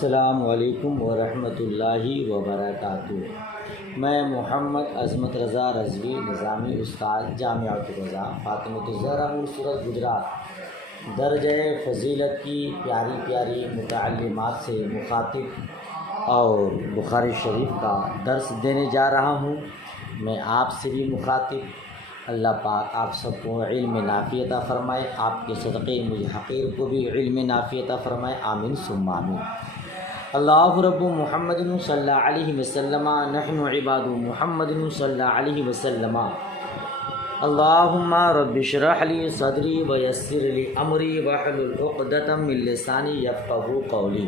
السلام علیکم ورحمۃ اللہ وبرکاتہ۔ میں محمد عظمت رضا رضوی نظامی استاد جامعۃ الرضا فاطمۃ الزہرا صورت گجرات درجہ فضیلت کی پیاری پیاری متعلمات سے مخاطب اور بخاری شریف کا درس دینے جا رہا ہوں۔ میں آپ سے بھی مخاطب۔ اللہ پاک آپ سب کو علم نافع عطا فرمائے، آپ کے صدقے مجھ حقیر کو بھی علم نافع عطا فرمائے، آمین ثم آمین۔ اللہ رب محمد صلی اللہ علیہ وسلم، نحن عباد محمد صلی اللہ علیہ وسلم۔ اللہم رب اشرح لی صدری ویسر لی امری واحلل عقدۃ من لسانی یفقہوا قولی۔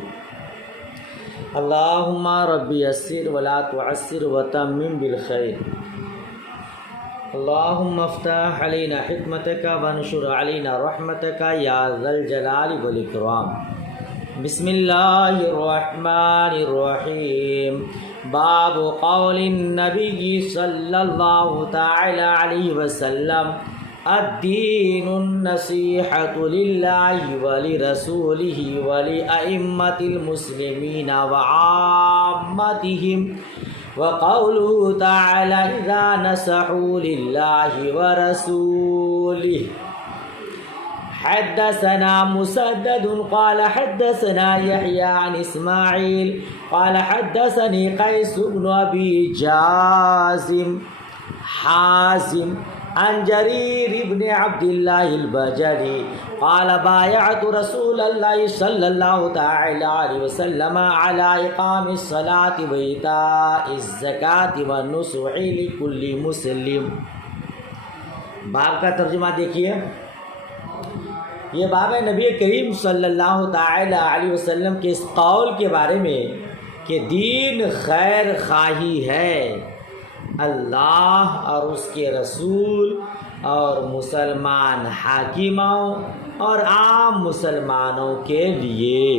اللہم رب یسر ولا تعسر وتمم بالخیر۔ اللہم افتح علینا حکمتک وانشر علینا رحمتک یا ذا الجلال والاکرام۔ بسم اللہ الرحمن الرحیم۔ باب قول النبی صلی اللہ تعالی علیہ وسلم الدین النصیحۃ للہ ولرسولہ ولأئمۃ المسلمین وعامتہم، وقوله تعالی اذا نصحوا للہ ورسولہ۔ حدثنا مسدد قال حدثنا يحيى عن اسماعيل قال حدثني قيس بن ابي حازم عن جرير بن عبد الله البجلي قال بايعت رسول الله صلى الله تعالى عليه وسلم على إقام الصلاة وإيتاء الزكاة والنصح لكل مسلم۔ باب کا ترجمہ دیکھیے، یہ باب ہے نبی کریم صلی اللہ تعالی علیہ وسلم کے اس قول کے بارے میں کہ دین خیر خواہی ہے اللہ اور اس کے رسول اور مسلمان حاکموں اور عام مسلمانوں کے لیے،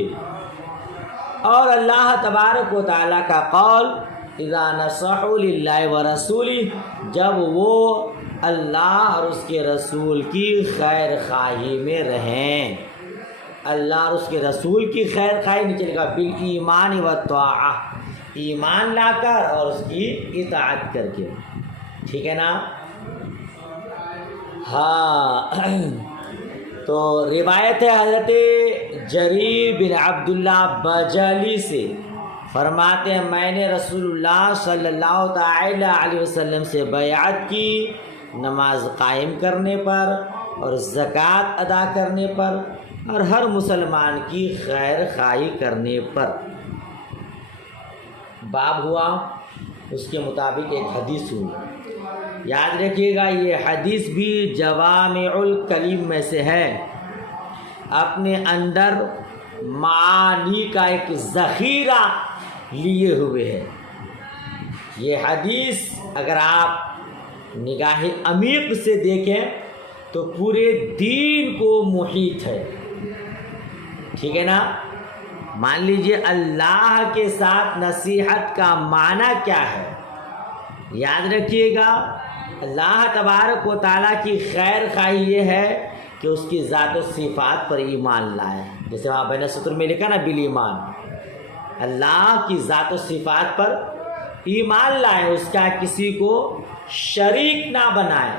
اور اللہ تبارک و تعالیٰ کا قول اذا نصحوا للہ ورسولہ، جب وہ اللہ اور اس کے رسول کی خیر خواہی میں رہیں۔ اللہ اور اس کے رسول کی خیر خواہی نہیں چلے گا، بالایمان والطاعہ، ایمان لا کر اور اس کی اطاعت کر کے، ٹھیک ہے نا؟ ہاں، تو روایت ہے حضرت جریر بن عبداللہ بجلی سے، فرماتے ہیں میں نے رسول اللہ صلی اللہ تعالی علیہ وسلم سے بیعت کی نماز قائم کرنے پر اور زکوٰۃ ادا کرنے پر اور ہر مسلمان کی خیر خواہی کرنے پر۔ باب ہوا، اس کے مطابق ایک حدیث ہوئی۔ یاد رکھیے گا یہ حدیث بھی جوامع الکلم میں سے ہے، اپنے اندر معانی کا ایک ذخیرہ لیے ہوئے ہے۔ یہ حدیث اگر آپ نگاہ عمیق سے دیکھیں تو پورے دین کو محیط ہے، ٹھیک ہے نا؟ مان لیجئے اللہ کے ساتھ نصیحت کا معنی کیا ہے؟ یاد رکھیے گا، اللہ تبارک و تعالیٰ کی خیر خواہی یہ ہے کہ اس کی ذات و صفات پر ایمان لائے، جیسے وہاں بین سطر میں لکھا نا بالایمان، اللہ کی ذات و صفات پر ایمان لائے، اس کا کسی کو شریک نہ بنائے،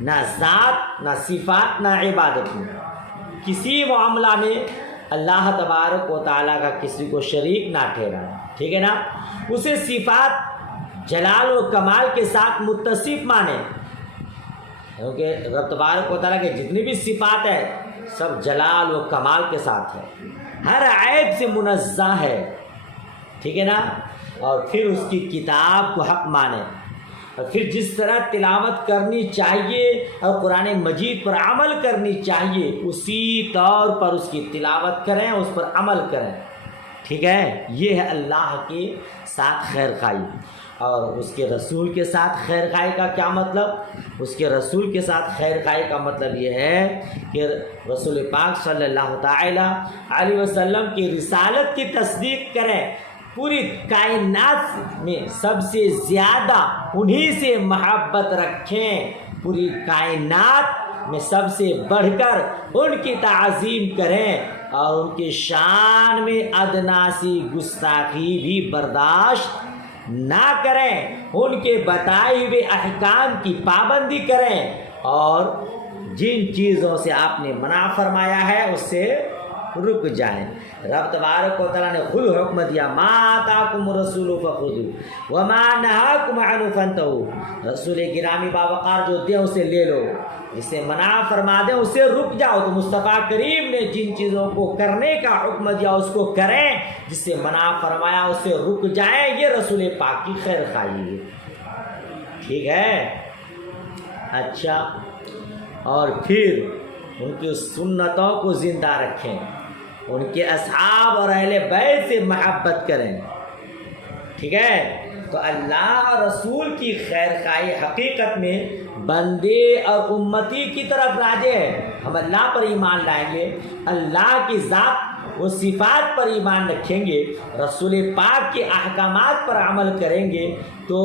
نہ ذات نہ صفات نہ عبادت میں، کسی معاملہ میں اللہ تبارک و تعالیٰ کا کسی کو شریک نہ ٹھہرائے، ٹھیک ہے نا؟ اسے صفات جلال و کمال کے ساتھ متصف مانے، کیونکہ رب تبارک و تعالیٰ کے جتنی بھی صفات ہے سب جلال و کمال کے ساتھ ہے، ہر عیب سے منزہ ہے، ٹھیک ہے نا؟ اور پھر اس کی کتاب کو حق مانے، اور پھر جس طرح تلاوت کرنی چاہیے اور قرآن مجید پر عمل کرنی چاہیے اسی طور پر اس کی تلاوت کریں، اس پر عمل کریں، ٹھیک ہے؟ یہ ہے اللہ کے ساتھ خیر خواہی۔ اور اس کے رسول کے ساتھ خیر خواہی کا کیا مطلب؟ اس کے رسول کے ساتھ خیر خواہی کا مطلب یہ ہے کہ رسول پاک صلی اللہ تعالی علیہ وسلم کی رسالت کی تصدیق کریں، پوری کائنات میں سب سے زیادہ انہی سے محبت رکھیں، پوری کائنات میں سب سے بڑھ کر ان کی تعظیم کریں، اور ان کی شان میں ادنا سی گستاخی بھی برداشت نہ کریں، ان کے بتائے ہوئے احکام کی پابندی کریں، اور جن چیزوں سے آپ نے منع فرمایا ہے اس سے رک جائیں۔ رب تبارک و تعالیٰ نے خود حکم دیا، ما آتاکم الرسول فخذوہ وما نہاکم عنہ فانتہوا، رسول گرامی باوقار جو دیں اسے لے لو، جسے منع فرما دیں اسے رک جاؤ۔ تو مصطفیٰ کریم نے جن چیزوں کو کرنے کا حکم دیا اس کو کریں، جس سے منع فرمایا اس سے رک جائیں، یہ رسول پاک کی خیر خواہی ہے۔ ٹھیک ہے؟ اچھا، اور پھر ان کی سنتوں کو زندہ رکھیں، ان کے اصحاب اور اہل بیت سے محبت کریں۔ ٹھیک ہے؟ تو اللہ اور رسول کی خیر خواہی حقیقت میں بندے اور امتی کی طرف راجع ہے۔ ہم اللہ پر ایمان لائیں گے، اللہ کی ذات و صفات پر ایمان رکھیں گے، رسول پاک کے احکامات پر عمل کریں گے، تو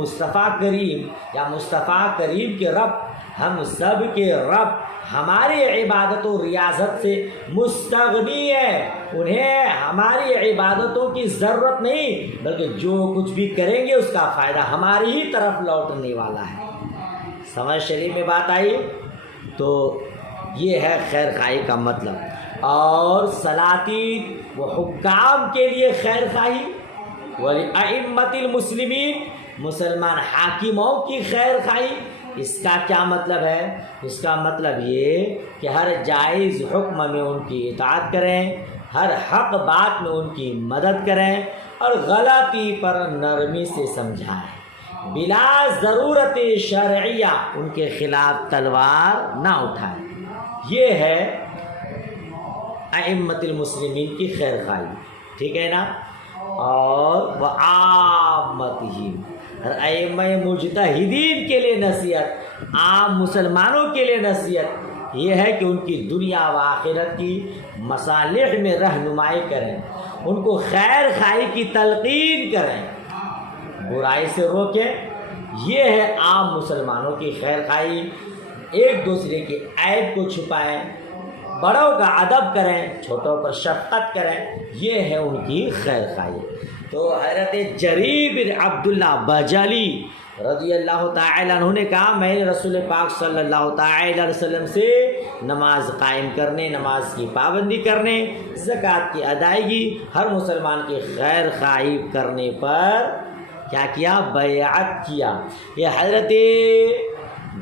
مصطفیٰ کریم یا مصطفیٰ کریم کے رب، ہم سب کے رب ہماری عبادت و ریاضت سے مستغنی ہے، انہیں ہماری عبادتوں کی ضرورت نہیں، بلکہ جو کچھ بھی کریں گے اس کا فائدہ ہماری ہی طرف لوٹنے والا ہے۔ سمجھ شریف میں بات آئی؟ تو یہ ہے خیر خواہی کا مطلب۔ اور سلاطین و حکام کے لیے خیر خواہی، وَلِأَئِمَّةِ الْمُسْلِمِينَ، مسلمان حاکموں کی خیر خواہی، اس کا کیا مطلب ہے؟ اس کا مطلب یہ کہ ہر جائز حکم میں ان کی اطاعت کریں، ہر حق بات میں ان کی مدد کریں، اور غلطی پر نرمی سے سمجھائیں، بلا ضرورت شرعیہ ان کے خلاف تلوار نہ اٹھائیں۔ یہ ہے ائمۃ المسلمین کی خیر خواہی، ٹھیک ہے نا؟ اور وعامتہم، ائمہ مجتہدین کے لیے نصیحت، عام مسلمانوں کے لیے نصیحت یہ ہے کہ ان کی دنیا و آخرت کی مصالح میں رہنمائی کریں، ان کو خیر خواہی کی تلقین کریں، برائی سے روکیں۔ یہ ہے عام مسلمانوں کی خیر خواہی، ایک دوسرے کے عیب کو چھپائیں، بڑوں کا ادب کریں، چھوٹوں پر شفقت کریں، یہ ہے ان کی خیر خواہی۔ تو حضرت جریر بن عبداللہ بجلی رضی اللہ تعالیٰ عنہ نے کہا، میں نے رسول پاک صلی اللہ تعالیٰ علیہ وسلم سے نماز قائم کرنے، نماز کی پابندی کرنے، زکوٰۃ کی ادائیگی، ہر مسلمان کی خیر خواہی کرنے پر کیا کیا؟ بیعت کیا۔ یہ حضرت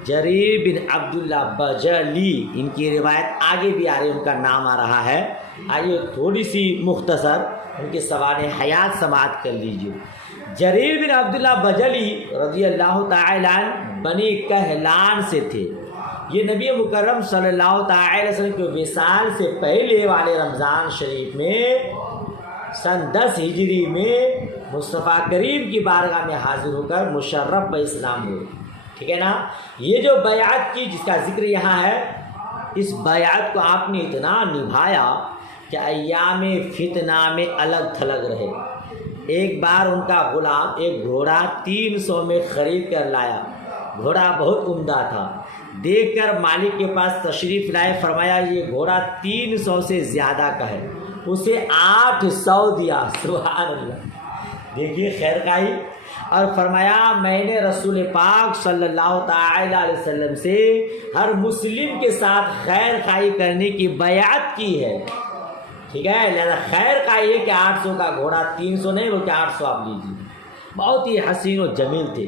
جریر بن عبداللہ بجلی، ان کی روایت آگے بھی آ رہی ہے، ان کا نام آ رہا ہے، آئیے تھوڑی سی مختصر ان کے سوانح حیات سماعت کر لیجیے۔ جریر بن عبداللہ بجلی رضی اللہ تعالیٰ عنہ بنی کہلان سے تھے۔ یہ نبی مکرم صلی اللہ تعالیٰ وسلم کے وصال سے پہلے والے رمضان شریف میں سن 10 ہجری میں مصطفیٰ کریم کی بارگاہ میں حاضر ہو کر مشرف بہ اسلام ہوئے، ٹھیک ہے نا؟ یہ جو بیعت کی جس کا ذکر یہاں ہے، اس بیعت کو آپ نے اتنا نبھایا کہ ایام فتنہ میں الگ تھلگ رہے۔ ایک بار ان کا غلام ایک گھوڑا 300 میں خرید کر لایا، گھوڑا بہت عمدہ تھا، دیکھ کر مالک کے پاس تشریف لائے، فرمایا یہ گھوڑا 300 سے زیادہ کا ہے، اسے 800 دیا۔ سبحان اللہ، دیکھیے خیر خواہی۔ اور فرمایا میں نے رسول پاک صلی اللہ تعالی علیہ وسلم سے ہر مسلم کے ساتھ خیر خواہی کرنے کی بیعت کی ہے، ٹھیک ہے؟ لہذا خیر خواہی ہے کہ 800 کا گھوڑا 300 نہیں بلکہ 800 آپ لیجیے۔ بہت ہی حسین و جمیل تھے،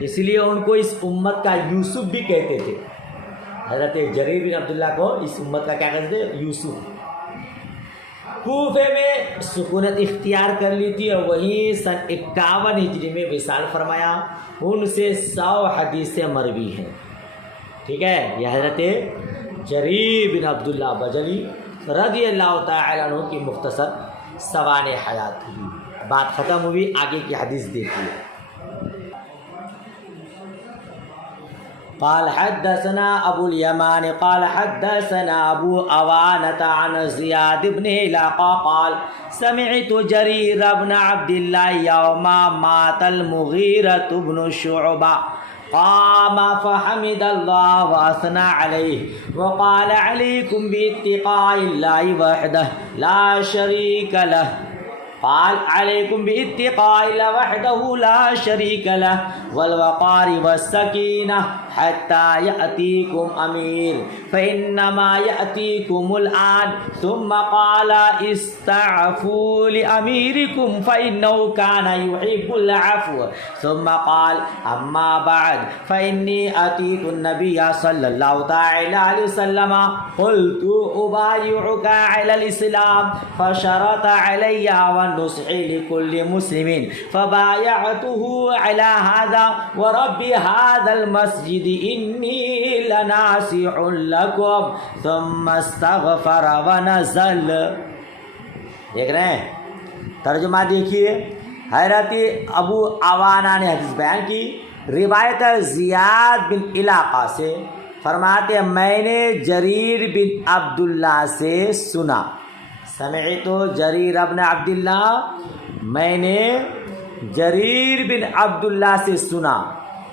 اس لیے ان کو اس امت کا یوسف بھی کہتے تھے۔ حضرت جریر بن عبداللہ کو اس امت کا کیا کہتے تھے؟ یوسف۔ کوفے میں سکونت اختیار کر لی تھی، اور وہیں سن 51 ہجری میں وصال فرمایا۔ ان سے 100 حدیثیں مروی ہیں، ٹھیک ہے؟ یہ حضرت جریر بن عبداللہ بجلی رضی اللہ تعالیٰ عنہ کی مختصر سوانح حیات ہوئی۔ بات ختم ہوئی، آگے کی حدیث دیکھیے۔ قال حدثنا ابو الیمان قال حدثنا ابو عوانة عن زیاد بن علاقہ قال سمعت جریر بن عبداللہ یوم مات المغیرة بن شعبہ قام فحمد الله وأثنى عليه وقال عليكم باتقاء الله وحده لا شريك له قال عليكم باتقاء الله وحده لا شريك له والوقار والسكينة حتى يأتيكم أمير فإنما يأتيكم الآن ثم قال استعفوا لأميركم فإنه كان يحب العفو ثم قال أما بعد فإني أتيت النبي صلى الله تعالى عليه وسلم قلت أبايعك على الإسلام فشرط علي والنصح لكل مسلم فبايعته على هذا ورب هذا المسجد إني لناصح لكم ثم استغفر ونزل. دیکھ رہے ہیں ترجمہ دیکھیے. حضرت ابو عوانہ نے حدیث بیان کی. روایت زیاد بن علاقہ سے فرماتے ہیں میں نے جریر بن عبداللہ سے سنا. سمعت جریر بن عبداللہ, میں نے جریر بن عبداللہ سے سنا.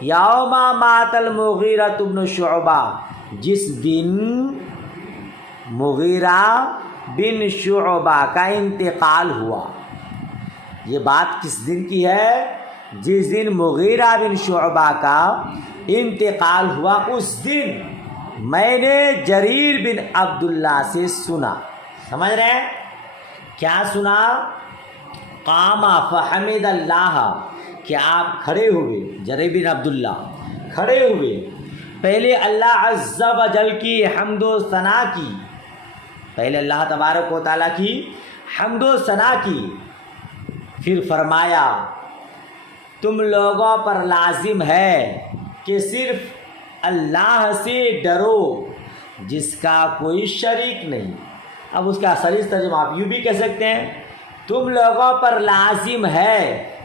یوم مات المغیرہ بن شعبہ, جس دن مغیرہ بن شعبہ کا انتقال ہوا. یہ بات کس دن کی ہے؟ جس دن مغیرہ بن شعبہ کا انتقال ہوا اس دن میں نے جریر بن عبداللہ سے سنا. سمجھ رہے ہیں کیا سنا؟ قام فحمد اللہ, کہ آپ کھڑے ہوئے, جریر بن عبداللہ کھڑے ہوئے, پہلے اللہ عز و جل کی حمد و ثنا کی, پہلے اللہ تبارک و تعالیٰ کی حمد و ثنا کی, پھر فرمایا تم لوگوں پر لازم ہے کہ صرف اللہ سے ڈرو جس کا کوئی شریک نہیں. اب اس کا صحیح ترجمہ آپ یوں بھی کہہ سکتے ہیں, تم لوگوں پر لازم ہے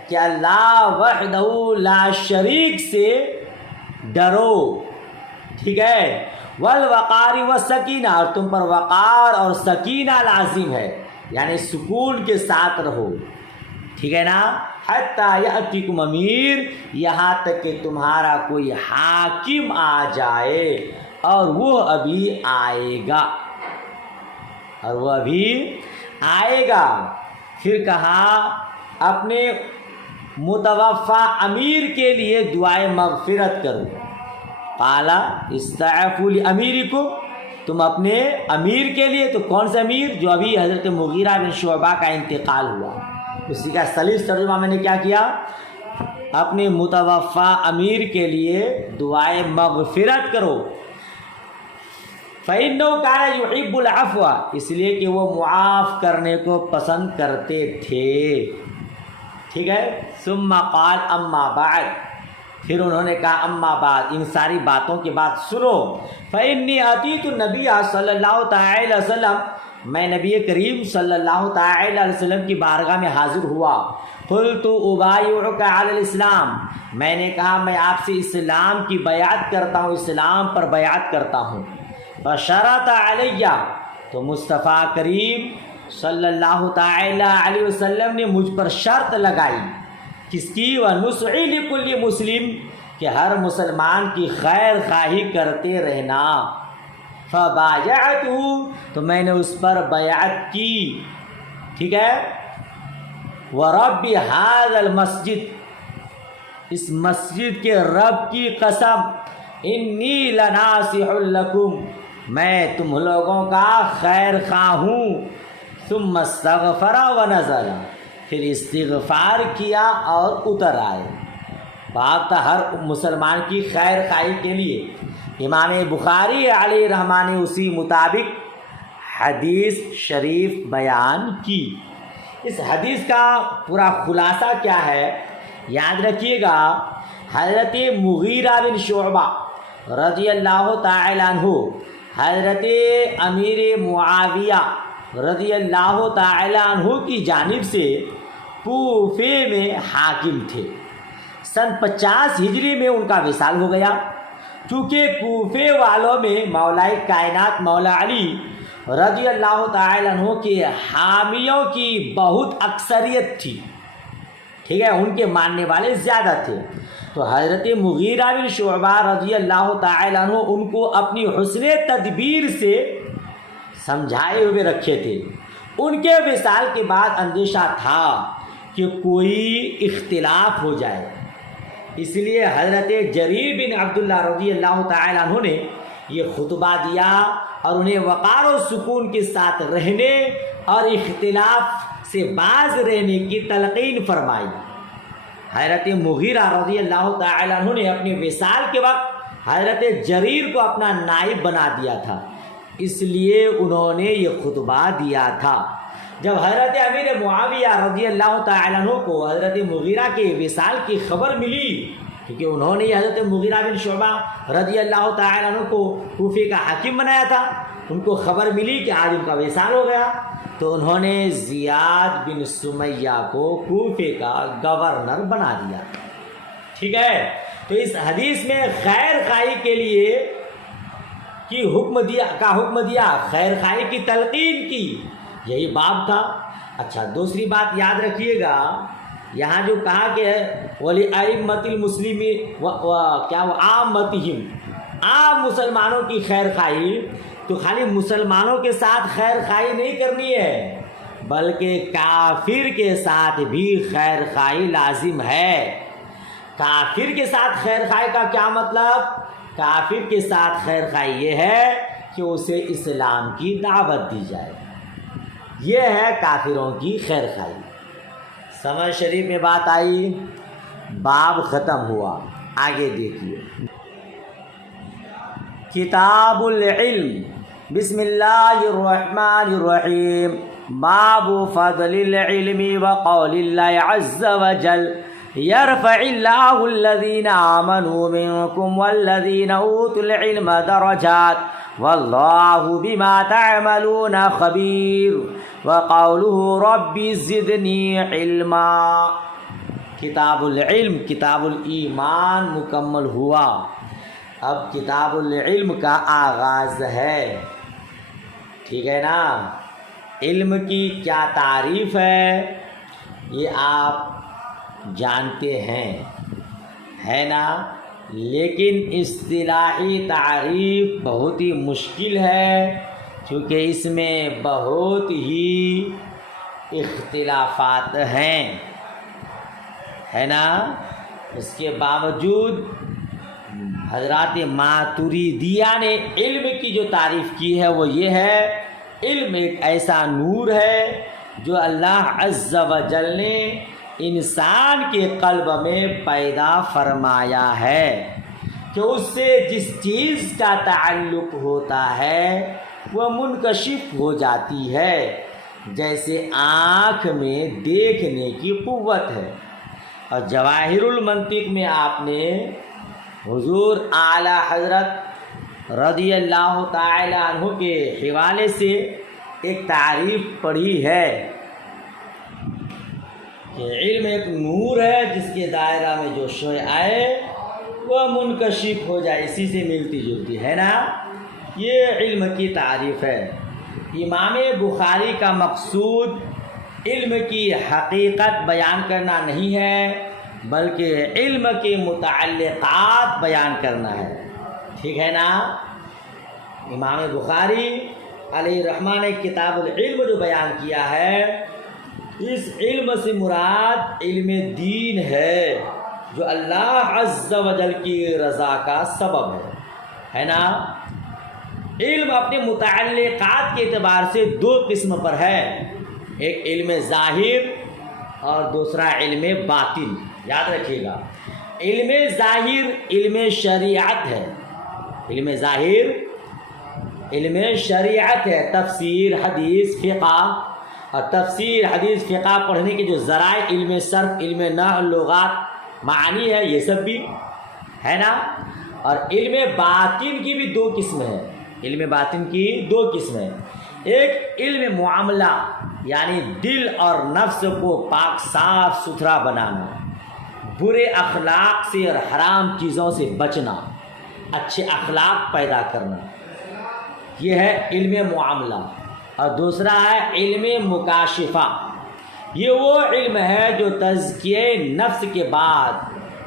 کہ اللہ وحدہ لا شریک سے ڈرو. ٹھیک ہے. والوقار والسکینہ, اور تم پر وقار اور سکینہ لازم ہے, یعنی سکون کے ساتھ رہو. ٹھیک ہے نا. حتی یأتیکم امیر, یہاں تک کہ تمہارا کوئی حاکم آ جائے, اور وہ ابھی آئے گا, اور وہ ابھی آئے گا. پھر کہا اپنے متوفا امیر کے لیے دعائے مغفرت کرو. قال استعفوا لاميركم, تم اپنے امیر کے لیے, تو کون سے امیر؟ جو ابھی حضرت مغیرہ بن شعبہ کا انتقال ہوا. اسی کا سلیس ترجمہ میں نے کیا کیا؟ اپنے متوفا امیر کے لیے دعائے مغفرت کرو. فإنه كان يحب العفو, اس لیے کہ وہ معاف کرنے کو پسند کرتے تھے. ٹھیک ہے. ثم قال اما بعد, پھر انہوں نے کہا اما بعد, ان ساری باتوں کے بعد سنو. فإني أتيت النبي صلی اللہ تعالی وسلم, میں نبی کریم صلی اللہ تعالی علیہ وسلم کی بارگاہ میں حاضر ہوا. قلت أبايعك على الاسلام, میں نے کہا میں آپ سے اسلام کی بیعت کرتا ہوں, اسلام پر بیعت کرتا ہوں. فشرط علیہ, تو مصطفیٰ کریم صلی اللہ تعالی علیہ وسلم نے مجھ پر شرط لگائی. کس کی؟ وَنُصْحِ لِكُلِّ مسلم, کہ ہر مسلمان کی خیر خواہی کرتے رہنا. فَبَايَعْتُهُ, تو میں نے اس پر بیعت کی. ٹھیک ہے. وَرَبِّ هَذَا الْمَسْجِدِ, اس مسجد کے رب کی قسم, اِنِّي لَنَاصِحٌ لَكُمْ, میں تم لوگوں کا خیر خواہ ہوں. ثم استغفر ونزل, پھر استغفار کیا اور اتر آئے. بات تھا ہر مسلمان کی خیر خواہی کے لیے. امام بخاری علیہ رحمہ نے اسی مطابق حدیث شریف بیان کی. اس حدیث کا پورا خلاصہ کیا ہے یاد رکھیے گا. حضرت مغیرہ بن شعبہ رضی اللہ تعالی عنہ حضرت امیر معاویہ رضی اللہ تعالی عنہ کی جانب سے کوفے میں حاکم تھے. سن 50 ہجری میں ان کا وصال ہو گیا. چونکہ کوفے والوں میں مولا کائنات مولا علی رضی اللہ تعالی عنہ کے حامیوں کی بہت اکثریت تھی. ٹھیک ہے. ان کے ماننے والے زیادہ تھے. تو حضرت مغیرہ بن شعبہ رضی اللہ تعالیٰ عنہ ان کو اپنی حسن تدبیر سے سمجھائے ہوئے رکھے تھے۔ ان کے وصال کے بعد اندیشہ تھا کہ کوئی اختلاف ہو جائے، اس لیے حضرت جریر بن عبداللہ رضی اللہ تعالیٰ عنہ نے یہ خطبہ دیا اور انہیں وقار و سکون کے ساتھ رہنے اور اختلاف سے باز رہنے کی تلقین فرمائی۔ حضرت مغیرہ رضی اللہ تعالیٰ عنہ نے اپنے وصال کے وقت حضرت جریر کو اپنا نائب بنا دیا تھا، اس لیے انہوں نے یہ خطبہ دیا تھا۔ جب حضرت امیر معاویہ رضی اللہ تعالیٰ عنہ کو حضرت مغیرہ کے وصال کی خبر ملی، کیونکہ انہوں نے حضرت مغیرہ بن شعبہ رضی اللہ تعالیٰ عنہ کو کوفے کا حاکم بنایا تھا، ان کو خبر ملی کہ آج ان کا وصال ہو گیا، تو انہوں نے زیاد بن سمیہ کو کوفے کا گورنر بنا دیا۔ ٹھیک ہے، تو اس حدیث میں خیر خواہی کے لیے حکم دیا، خیر خواہی کی تلقین کی، یہی باب تھا۔ اچھا، دوسری بات یاد رکھیے گا، یہاں جو کہا کہ وَلِأَئِمَّةِ الْمُسْلِمِينَ عَامَّتِهِمْ، عام مسلمانوں کی خیر خواہی، تو خالی مسلمانوں کے ساتھ خیر خواہی نہیں کرنی ہے، بلکہ کافر کے ساتھ بھی خیر خواہی لازم ہے۔ کافر کے ساتھ خیر خواہی کا کیا مطلب؟ کافر کے ساتھ خیر خواہی یہ ہے کہ اسے اسلام کی دعوت دی جائے، یہ ہے کافروں کی خیر خواہی۔ سمجھ شریف میں بات آئی، باب ختم ہوا، آگے دیکھیے۔ کتاب العلم، بسم اللہ الرحمن الرحیم، باب فضل العلم وقول اللہ عز وجل يرفع الله الذين آمنوا منكم والذين أوتوا العلم درجات والله بما تعملون خبير وقوله رب زدني علما۔ کتاب العلم، کتاب الایمان مکمل ہوا، اب کتاب العلم کا آغاز ہے۔ ٹھیک ہے نا، علم کی کیا تعریف ہے یہ آپ جانتے ہیں، ہے نا، لیکن اصطلاحی تعریف بہت ہی مشکل ہے، کیونکہ اس میں بہت ہی اختلافات ہیں، ہے نا۔ اس کے باوجود حضرات ماتریدیہ نے علم کی جو تعریف کی ہے وہ یہ ہے، علم ایک ایسا نور ہے جو اللہ عز و جل نے انسان کے قلب میں پیدا فرمایا ہے، کہ اس سے جس چیز کا تعلق ہوتا ہے وہ منکشف ہو جاتی ہے، جیسے آنکھ میں دیکھنے کی قوت ہے۔ اور جواہر المنطق میں آپ نے حضور اعلی حضرت رضی اللہ تعالی عنہ کے حوالے سے ایک تعریف پڑھی ہے کہ علم ایک نور ہے جس کے دائرہ میں جو شے آئے وہ منکشف ہو جائے، اسی سے ملتی جلتی ہے نا، یہ علم کی تعریف ہے۔ امام بخاری کا مقصود علم کی حقیقت بیان کرنا نہیں ہے، بلکہ علم کے متعلقات بیان کرنا ہے، ٹھیک ہے نا۔ امام بخاری علیہ الرحمٰن نے کتاب العلم جو بیان کیا ہے، اس علم سے مراد علم دین ہے جو اللہ عز و جل کی رضا کا سبب ہے نا۔ علم اپنے متعلقات کے اعتبار سے دو قسم پر ہے، ایک علم ظاہر اور دوسرا علم باطن، یاد رکھیے گا۔ علم ظاہر علم شریعت ہے، علم ظاہر علم شریعت ہے، تفسیر حدیث فقہ، اور تفسیر حدیث فقہ پڑھنے کے جو ذرائع، علم صرف، علم نحو، لغات، معانی ہے، یہ سب بھی ہے نا۔ اور علم باطن کی بھی دو قسم ہے، علم باطن کی دو قسم ہے، ایک علم معاملہ یعنی دل اور نفس کو پاک صاف ستھرا بنانا، برے اخلاق سے اور حرام چیزوں سے بچنا، اچھے اخلاق پیدا کرنا، یہ ہے علم معاملہ۔ اور دوسرا ہے علم مکاشفہ، یہ وہ علم ہے جو تزکیہ نفس کے بعد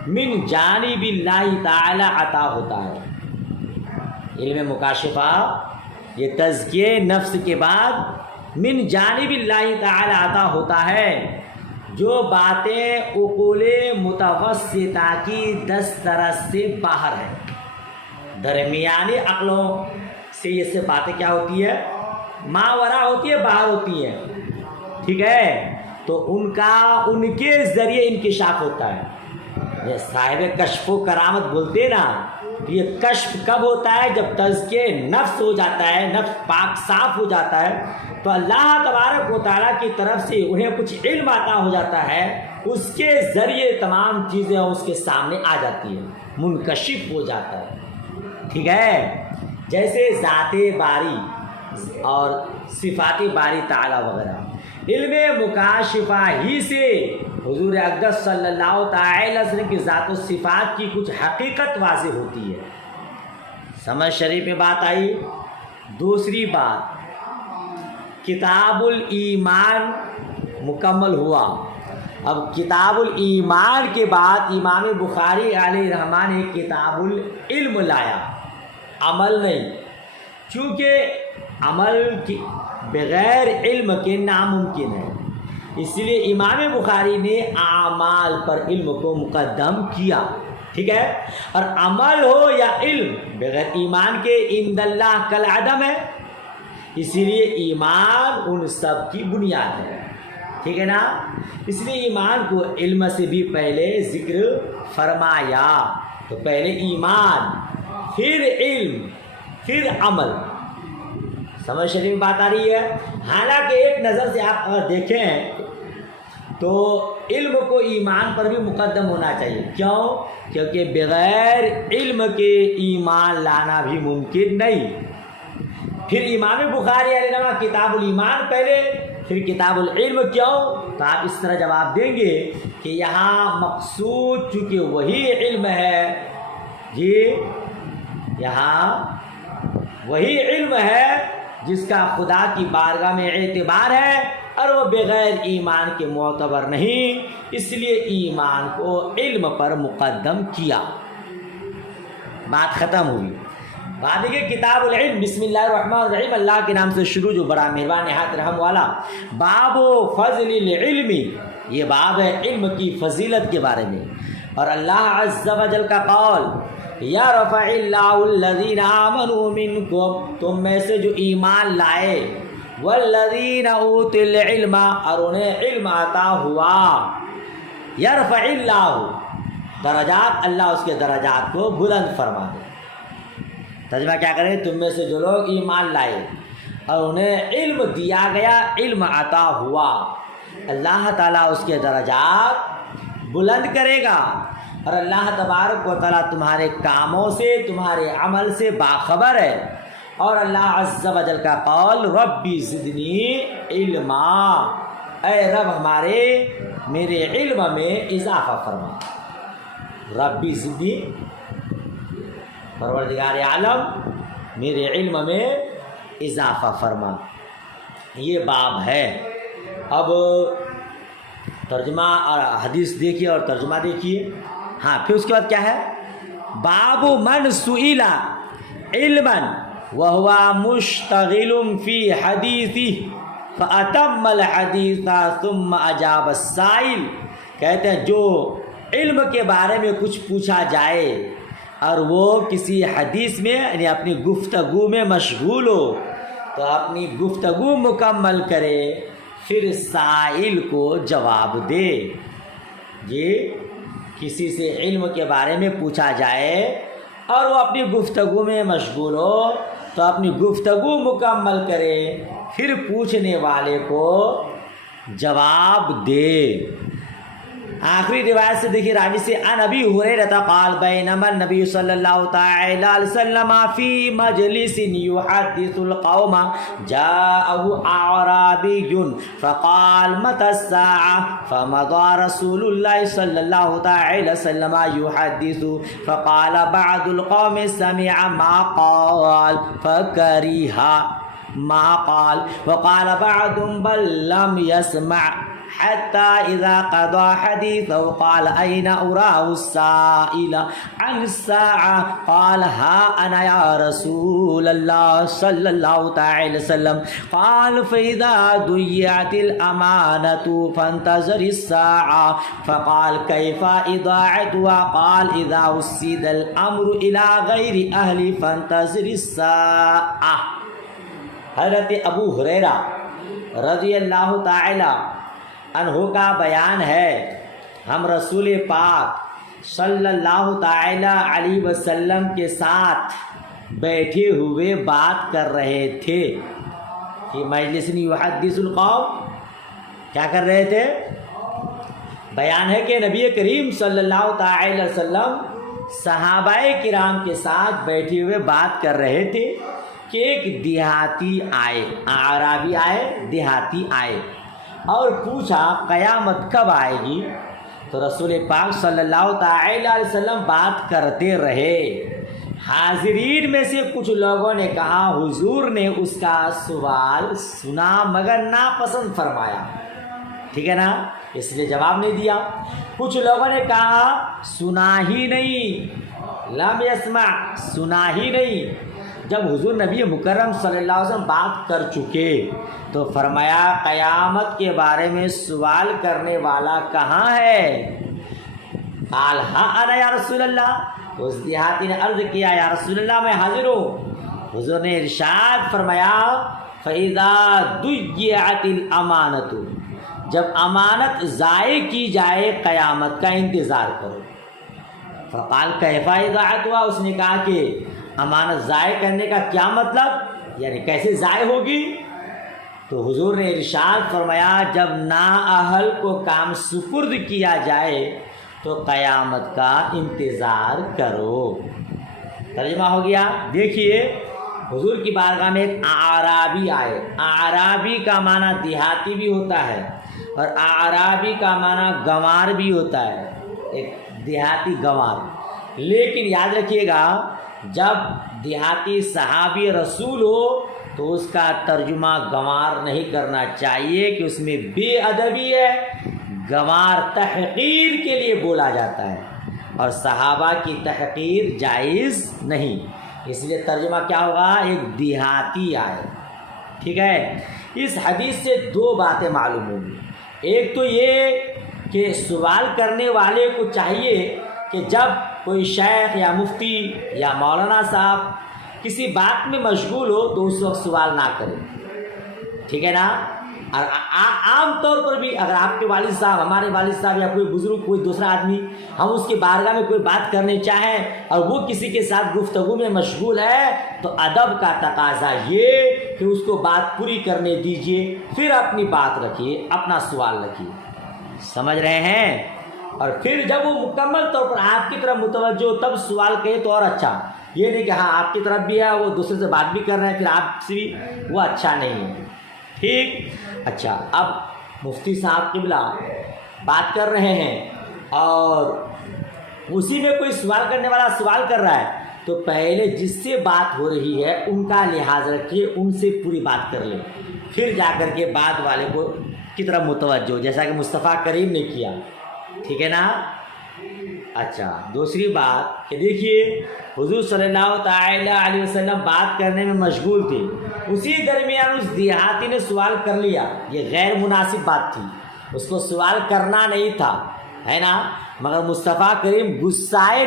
من جانب اللہ تعالی عطا ہوتا ہے۔ علم مکاشفہ یہ تزکیہ نفس کے بعد من جانب اللہ تعالی عطا ہوتا ہے، جو باتیں عقول متوسطہ کی دسترس سے باہر ہے، درمیانی عقلوں سے یہ سے باتیں کیا ہوتی ہے، ماورا ہوتی ہے، باہر ہوتی ہے، ٹھیک ہے، تو ان کے ذریعے انکشاف ہوتا ہے۔ یہ صاحب کشف و کرامت بولتے نا، یہ کشف کب ہوتا ہے؟ جب تزکیہ نفس ہو جاتا ہے، نفس پاک صاف ہو جاتا ہے، تو اللہ تبارک و تعالیٰ کی طرف سے انہیں کچھ علم عطا ہو جاتا ہے، اس کے ذریعے تمام چیزیں اس کے سامنے آ جاتی ہیں، منکشف ہو جاتا ہے، ٹھیک ہے، جیسے ذات باری اور صفات باری تعالیٰ وغیرہ۔ علم مکاشفہ ہی سے حضور اقدس صلی اللہ تعالی وسلم کی ذات و صفات کی کچھ حقیقت واضح ہوتی ہے۔ سمجھ شریف میں بات آئی۔ دوسری بات، کتاب الایمان مکمل ہوا۔ اب کتاب الایمان کے بعد امام بخاری علیہ الرحمٰن نے کتاب العلم لایا، عمل نہیں، چونکہ عمل کی بغیر علم کے ناممکن ہے، اس لیے امام بخاری نے اعمال پر علم کو مقدم کیا، ٹھیک ہے، اور عمل ہو یا علم بغیر ایمان کے عند اللہ کالعدم ہے، اسی لیے ایمان ان سب کی بنیاد ہے، ٹھیک ہے نا، اس لیے ایمان کو علم سے بھی پہلے ذکر فرمایا، تو پہلے ایمان، پھر علم، پھر عمل۔ سمجھ شریف بات آ رہی ہے۔ حالانکہ ایک نظر سے آپ اگر دیکھیں تو علم کو ایمان پر بھی مقدم ہونا چاہیے، کیوں؟ کیونکہ بغیر علم کے ایمان لانا بھی ممکن نہیں۔ پھر امام بخاری علیہ الرحمہ کتاب الایمان پہلے، پھر کتاب العلم، کیوں؟ تو آپ اس طرح جواب دیں گے کہ یہاں مقصود چونکہ وہی علم ہے، جی یہاں وہی علم ہے جس کا خدا کی بارگاہ میں اعتبار ہے، اور وہ بغیر ایمان کے معتبر نہیں، اس لیے ایمان کو علم پر مقدم کیا۔ بات ختم ہوئی۔ بعد کے کتاب العلم، بسم اللہ الرحمن الرحیم، اللہ کے نام سے شروع جو بڑا مہربان نہایت رحم والا۔ باب فضل العلم، یہ باب ہے علم کی فضیلت کے بارے میں، اور اللہ عز و جل کا قول، یرفع اللہ الذین آمنوا منکم، تم میں سے جو ایمان لائے، والذین اوتوا العلم، اور انہیں علم عطا ہوا، یرفع اللہ درجات، اللہ اس کے درجات کو بلند فرما دے۔ ترجمہ کیا کریں؟ تم میں سے جو لوگ ایمان لائے اور انہیں علم دیا گیا، علم عطا ہوا، اللہ تعالیٰ اس کے درجات بلند کرے گا، اور اللہ تبارک و تعالیٰ تمہارے کاموں سے، تمہارے عمل سے باخبر ہے۔ اور اللہ عز و جل کا قول، ربی زدنی علما، اے رب ہمارے میرے علم میں اضافہ فرما، ربی زدنی، پروردگار عالم میرے علم میں اضافہ فرما۔ یہ باب ہے۔ اب ترجمہ اور حدیث دیکھیے اور ترجمہ دیکھیے۔ ہاں، پھر اس کے بعد کیا ہے؟ باب من سئل علما وهو مشتغل في حديثه فأتم الحديث ثم أجاب السائل، کہتے ہیں جو علم کے بارے میں کچھ پوچھا جائے اور وہ کسی حدیث میں یعنی اپنی گفتگو میں مشغول ہو تو اپنی گفتگو مکمل کرے، پھر سائل کو جواب دے۔ یہ کسی سے علم کے بارے میں پوچھا جائے اور وہ اپنی گفتگو میں مشغول ہو تو اپنی گفتگو مکمل کرے، پھر پوچھنے والے کو جواب دے۔ آخری روایت سے دیکھیے، راوی سے ان ابی ہریرہ قال بینما النبی صلی اللہ تعالی علیہ وسلم فی مجلس یحدث القوم جاءه اعرابی فقال متى الساعة فمضى رسول الله صلی اللہ تعالی وسلم يحدث فقال بعض القوم سمع ما قال فكره ما قال وقال بعض بل لم يسمع حتى إذا قضى حديثه قال أين أراه السائل عن الساعة قال ها أنا يا رسول الله صلى الله تعالى وسلم قال فإذا ضيعت الأمانة فانتظر الساعة فقال كيف إضاعتها قال إذا وسد الأمر إلى غير أهل فانتظر الساعة. حضرت ابو ہریرہ رضی اللہ تعالی عنہ کا بیان ہے، ہم رسول پاک صلی اللہ تعالی علیہ وسلم کے ساتھ بیٹھے ہوئے بات کر رہے تھے کہ مجلس یحدث القوم، کیا کر رہے تھے؟ بیان ہے کہ نبی کریم صلی اللہ تعالی وسلم صحابہ کرام کے ساتھ بیٹھے ہوئے بات کر رہے تھے کہ ایک دیہاتی آئے، اعرابی آئے، دیہاتی آئے اور پوچھا قیامت کب آئے گی؟ تو رسول پاک صلی اللہ تعالی علیہ وسلم بات کرتے رہے. حاضرین میں سے کچھ لوگوں نے کہا حضور نے اس کا سوال سنا مگر ناپسند فرمایا، ٹھیک ہے نا، اس لیے جواب نہیں دیا. کچھ لوگوں نے کہا سنا ہی نہیں، لم یسمع، سنا ہی نہیں. جب حضور نبی مکرم صلی اللہ علیہ وسلم بات کر چکے تو فرمایا قیامت کے بارے میں سوال کرنے والا کہاں ہے؟ قال ہاں انا یا رسول اللہ، اس دیہاتی نے عرض کیا یا رسول اللہ میں حاضر ہوں. حضور نے ارشاد فرمایا فَإِذَا ضُيِّعَتِ الْأَمَانَةُ، جب امانت ضائع کی جائے قیامت کا انتظار کرو. فقال کیف اضاعتها، اس نے کہا کہ امانت ضائع کرنے کا کیا مطلب، یعنی کیسے ضائع ہوگی؟ تو حضور نے ارشاد فرمایا جب نااہل کو کام سپرد کیا جائے تو قیامت کا انتظار کرو. ترجمہ ہو گیا. دیکھیے حضور کی بارگاہ میں ایک اعرابی آئے. اعرابی کا معنی دیہاتی بھی ہوتا ہے اور اعرابی کا معنی گنوار بھی ہوتا ہے، ایک دیہاتی گنوار. لیکن یاد رکھیے گا جب دیہاتی صحابی رسول ہو تو اس کا ترجمہ گنوار نہیں کرنا چاہیے کہ اس میں بے ادبی ہے. گنوار تحقیر کے لیے بولا جاتا ہے اور صحابہ کی تحقیر جائز نہیں، اس لیے ترجمہ کیا ہوگا، ایک دیہاتی آئے. ٹھیک ہے. اس حدیث سے دو باتیں معلوم ہوگی. ایک تو یہ کہ سوال کرنے والے کو چاہیے کہ جب کوئی شیخ یا مفتی یا مولانا صاحب کسی بات میں مشغول ہو تو اس وقت سوال نہ کرے، ٹھیک ہے نا. اور عام طور پر بھی اگر آپ کے والد صاحب، ہمارے والد صاحب یا کوئی بزرگ، کوئی دوسرا آدمی، ہم اس کی بارگاہ میں کوئی بات کرنے چاہیں اور وہ کسی کے ساتھ گفتگو میں مشغول ہے تو ادب کا تقاضا یہ کہ اس کو بات پوری کرنے دیجئے، پھر اپنی بات رکھیے، اپنا سوال رکھیے. سمجھ رہے ہیں؟ اور پھر جب وہ مکمل طور پر آپ کی طرف متوجہ ہو تب سوال کہے تو اور اچھا. یہ نہیں کہ ہاں آپ کی طرف بھی ہے، وہ دوسرے سے بات بھی کر رہے ہیں پھر آپ سے بھی، وہ اچھا نہیں ہے. ٹھیک. اچھا، اب مفتی صاحب قبلہ بات کر رہے ہیں اور اسی میں کوئی سوال کرنے والا سوال کر رہا ہے تو پہلے جس سے بات ہو رہی ہے ان کا لحاظ رکھیے، ان سے پوری بات کر لیں، پھر جا کر کے بعد والے کو کی طرف متوجہ ہو، جیسا کہ مصطفیٰ کریم نے کیا. ٹھیک ہے نا. اچھا، دوسری بات کہ دیکھیے حضور صلی اللہ تعالی علیہ وسلم بات کرنے میں مشغول تھے، اسی درمیان اس دیہاتی نے سوال کر لیا. یہ غیر مناسب بات تھی، اس کو سوال کرنا نہیں تھا، ہے نا. مگر مصطفیٰ کریم غصائے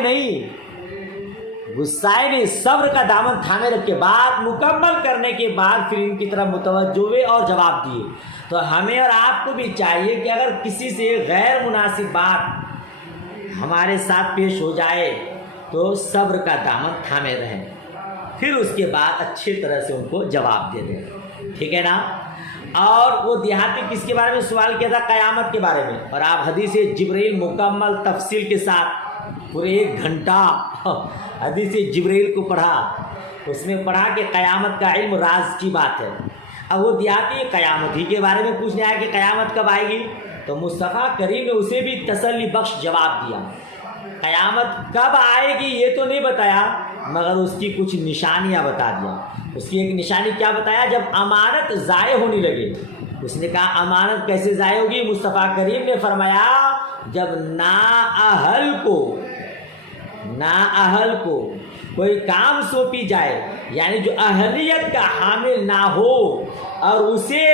نہیں، صبر کا دامن تھامے رکھے، بات مکمل کرنے کے بعد پھر ان کی طرف متوجہ ہوئے اور جواب دیے. تو ہمیں اور آپ کو بھی چاہیے کہ اگر کسی سے غیر مناسب بات ہمارے ساتھ پیش ہو جائے تو صبر کا دامن تھامے رہیں، پھر اس کے بعد اچھی طرح سے ان کو جواب دے دیں. ٹھیک ہے نا. اور وہ دیہاتی کس کے بارے میں سوال کیا تھا؟ قیامت کے بارے میں. اور آپ حدیث جبرائیل مکمل تفصیل کے ساتھ پورے 1 گھنٹہ حدیث جبرائیل کو پڑھا، اس میں پڑھا کہ قیامت کا علم راز کی بات ہے. اب وہ دیہاتی قیامت ہی کے بارے میں پوچھنے آیا کہ قیامت کب آئے گی، تو مصطفیٰ کریم نے اسے بھی تسلی بخش جواب دیا. قیامت کب آئے گی یہ تو نہیں بتایا مگر اس کی کچھ نشانیاں بتا دیا. اس کی ایک نشانی کیا بتایا؟ جب امانت ضائع ہونے لگے. اس نے کہا امانت کیسے ضائع ہوگی؟ مصطفیٰ کریم نے فرمایا جب نااہل کو کوئی کام سونپی جائے، یعنی جو اہلیت کا حامل نہ ہو اور اسے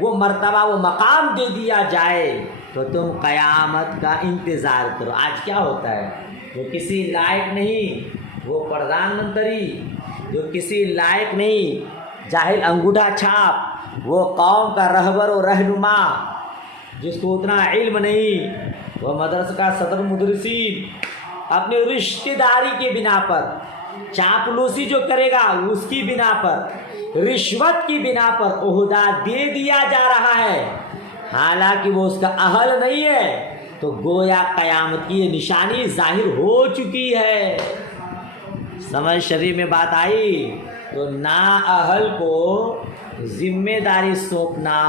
وہ مرتبہ وہ مقام دے دیا جائے تو تم قیامت کا انتظار کرو۔ آج کیا ہوتا ہے؟ جو کسی لائق نہیں وہ پردھان منتری، جو کسی لائق نہیں جاہل انگوٹھا چھاپ وہ قوم کا رہبر و رہنما، جس کو اتنا علم نہیں وہ مدرسہ کا صدر مدرسین، اپنے رشتہ داری کے بنا پر چاپلوسی جو کرے گا اس کی بنا پر، رشوت کی بنا پر عہدہ دے دیا جا رہا ہے حالانکہ وہ اس کا اہل نہیں ہے، تو گویا قیامت کی یہ نشانی ظاہر ہو چکی ہے۔ سمجھ شریف میں بات آئی؟ تو نااہل کو ذمہ داری سونپنا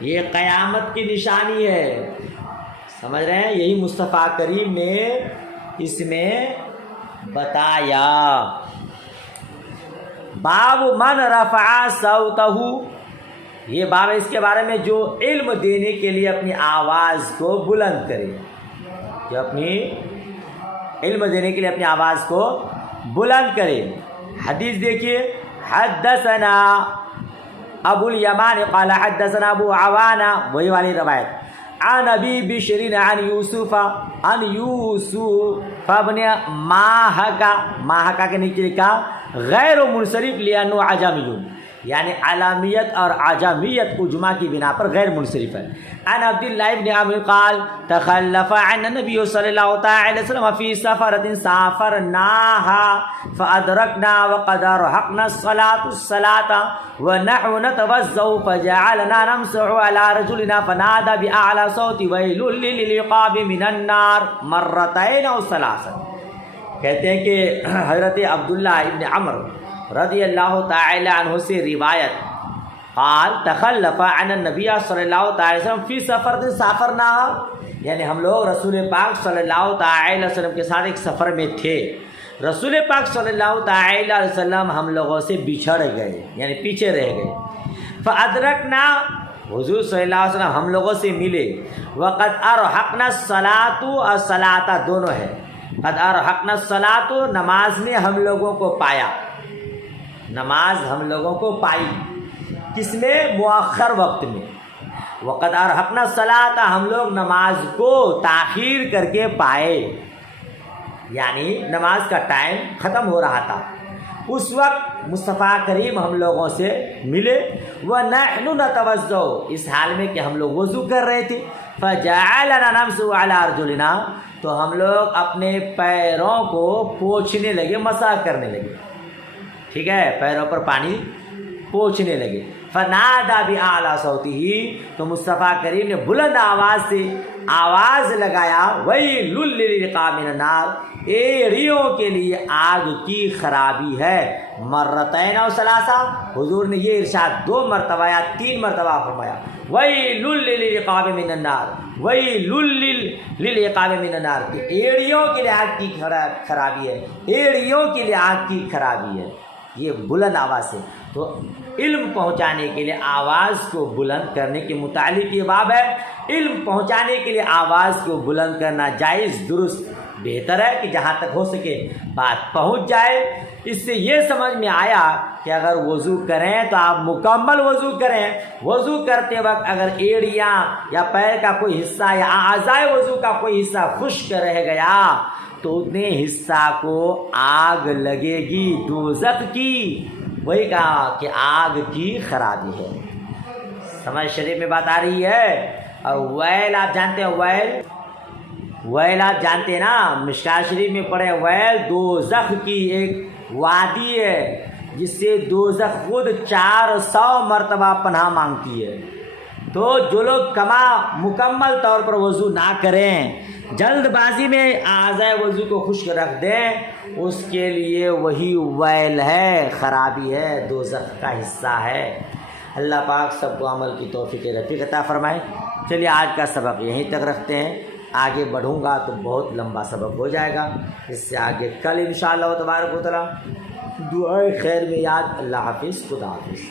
یہ قیامت کی نشانی ہے۔ سمجھ رہے ہیں؟ یہی مصطفیٰ کریم نے اس میں بتایا۔ باب من رفع صوتہ، یہ باب اس کے بارے میں جو علم دینے کے لیے اپنی آواز کو بلند کرے، جو اپنی علم دینے کے لیے اپنی آواز کو بلند کرے۔ حدیث دیکھیے، حدثنا ابو الیمان قال حدثنا ابو عوانہ، وہی والی روایت، عن ابی بشر عن یوسف ابن ماہکہ کے نیچے لکھا غیر منصرف لانه عجمی، یعنی علامیت اور عجمیت اجماع کی بنا پر غیر منصرف ہے۔ عن عبداللہ ابن عمرو قال تخلف عن النبی صلی اللہ تعالی علیہ وسلم فی سفرۃ سافرناها فادرکنا وقد ارهقنا الصلاة ونحن نتوضأ فجعلنا نمسح على رجلنا فنادى بأعلى صوت ويل للعقاب من النار مرتين أو ثلاثا۔ کہتے ہیں کہ حضرت عبداللہ ابن عمرو رضی اللہ تعالی عنہ سے روایت، قال تخلف عن النبی صلی اللہ تعالی وسلم فی سفر سافرناها، یعنی ہم لوگ رسول پاک صلی اللہ تعالی وسلم کے ساتھ ایک سفر میں تھے، رسول پاک صلی اللہ تعالی علیہ وسلم ہم لوگوں سے بچھڑ گئے، یعنی پیچھے رہ گئے۔ فادرکنا، حضور صلی اللہ علیہ وسلم ہم لوگوں سے ملے، وقد ارحقنا الصلاۃ اور صلاۃ دونوں ہے، قد ارحقنا الصلاۃ نماز میں ہم لوگوں کو پایا، نماز ہم لوگوں کو پائی، کس میں؟ مؤخر وقت میں۔ وقد ارحقنا الصلاۃ ہم لوگ نماز کو تاخیر کر کے پائے، یعنی نماز کا ٹائم ختم ہو رہا تھا، اس وقت مصطفیٰ کریم ہم لوگوں سے ملے، وَنَحْنُ نَتَوَضَّأُ، اس حال میں کہ ہم لوگ وضو کر رہے تھے، فَجَعَلَنَا نَمْسُحُ عَلَىٰ أَرْجُلِنَا، تو ہم لوگ اپنے پیروں کو پوچھنے لگے، مسح کرنے لگے، ٹھیک ہے، پیروں پر پانی پوچھنے لگے۔ فَنَادَى بِأَعْلَىٰ صَوْتِهِ، تو مصطفیٰ کریم نے بلند آواز سے آواز لگایا، وَيْلٌ لِّلْعِقَابِ مِنَ النَّارِ، ایڑیوں کے لیے آگ کی خرابی ہے۔ مرتين أو ثلاثا، حضور نے یہ ارشاد 2 مرتبہ یا 3 مرتبہ فرمایا، وَيْلٌ لِّلْعِقَابِ مِنَ النَّارِ، وَيْلٌ لِّلْعِقَابِ مِنَ النَّارِ، کہ ایڑیوں کے لیے آگ کی خرابی ہے، ایڑیوں کے لیے آگ کی خرابی ہے۔ یہ بلند آواز ہے، تو علم پہنچانے کے لیے آواز کو بلند کرنے کے متعلق یہ باب ہے۔ علم پہنچانے کے لیے آواز کو بلند کرنا جائز، درست، بہتر ہے کہ جہاں تک ہو سکے بات پہنچ جائے۔ اس سے یہ سمجھ میں آیا کہ اگر وضو کریں تو آپ مکمل وضو کریں، وضو کرتے وقت اگر ایڑیاں یا پیر کا کوئی حصہ یا اعضائے وضو کا کوئی حصہ خشک رہ گیا تو اتنے حصہ کو آگ لگے گی دوزخ کی، وہی کہا کہ آگ کی خرابی ہے۔ سمجھ شریف میں بات آ رہی ہے۔ اور ویل آپ جانتے ہیں، ویل آپ جانتے ہیں نا، مشکوٰۃ شریف میں پڑھے، ویل دوزخ کی ایک وادی ہے جس سے دوزخ خود 400 مرتبہ پناہ مانگتی ہے۔ تو جو لوگ مکمل طور پر وضو نہ کریں، جلد بازی میں اعضائے وضو کو خشک رکھ دیں، اس کے لیے وہی ویل ہے، خرابی ہے، دوزخ کا حصہ ہے۔ اللہ پاک سب کو عمل کی توفیق رفیق عطا فرمائے۔ چلیے آج کا سبق یہیں تک رکھتے ہیں، آگے بڑھوں گا تو بہت لمبا سبق ہو جائے گا، اس سے آگے کل انشاءاللہ تبارک و تعالی دعائے خیر میں یاد۔ اللہ حافظ، خدا حافظ۔